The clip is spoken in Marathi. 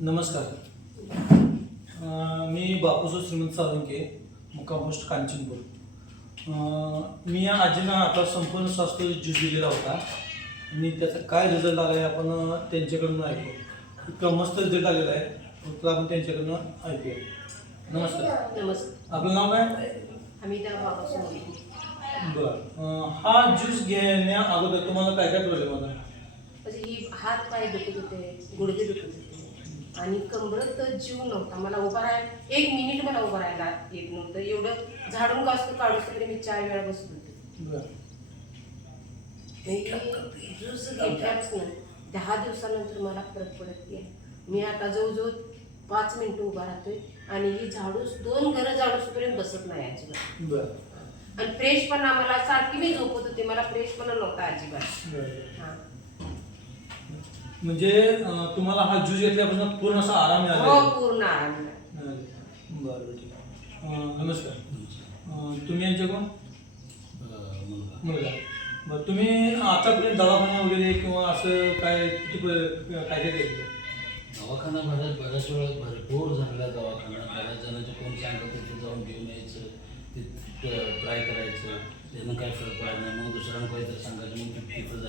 नमस्कार. मी बापूसो श्रीमंत साळुंके, मुक्काम पोस्ट कांचनपूर. मी या आजींना आपला संपूर्ण स्वास्थ्य ज्यूस दिलेला होता आणि त्याचा काय रिझल्ट आला आहे आपण त्यांच्याकडून ऐकू. इतका मस्त रिझल्ट आलेला आहे, तर आपण त्यांच्याकडून ऐकूया. नमस्कार. नमस्कार. आपलं नाव काय? अमिता बाबासो. बरं. हा ज्यूस घेण्या अगोदर तुम्हाला काय काय प्रॉब्लेम होता? म्हणजे ही हात पाय दुखत होते, गुडघे दुखत होते आणि कंबरत जीव नव्हता. मला उभा राहायला 1 मिनिट मला उभा राहायला येत नव्हतं. एवढं झाडून काढतो तरी मी 4 वेळा बसत होते. बरं. ज्यूस घेतल्यापासून 10 दिवसानंतर मला फरक पडत गेला. मी आता जवळजवळ 5 मिनिटं उभा राहतोय आणि ही झाडूस 2 घरं झाडूसपर्यंत बसत नाही अजिबात. बरं. आणि फ्रेश पण आम्हाला सारखी मी झोपत होते, मला फ्रेश पण नव्हता अजिबात. बरं. हां. म्हणजे तुम्हाला हा ज्यूस घेतल्यापासून पूर्ण असा आराम मिळाला? हो, पूर्ण आराम मिळाला. बरं, ठीक आहे. नमस्कार. तुम्ही यांचे कोण? मुलगा. बरं, तुम्ही आतापर्यंत दवाखाना वगैरे किंवा असं काय काय केलं? दवाखाना बऱ्याच वेळा भरपूर झालेला दवाखाना. बऱ्याच जणांचे कोण सांगत तिथे जाऊन घेऊन यायचं, ते ट्राय करायचं, त्यानं काय फरक पडत नाही. मग दुसऱ्यांना काहीतरी सांगायचं, मग तिथं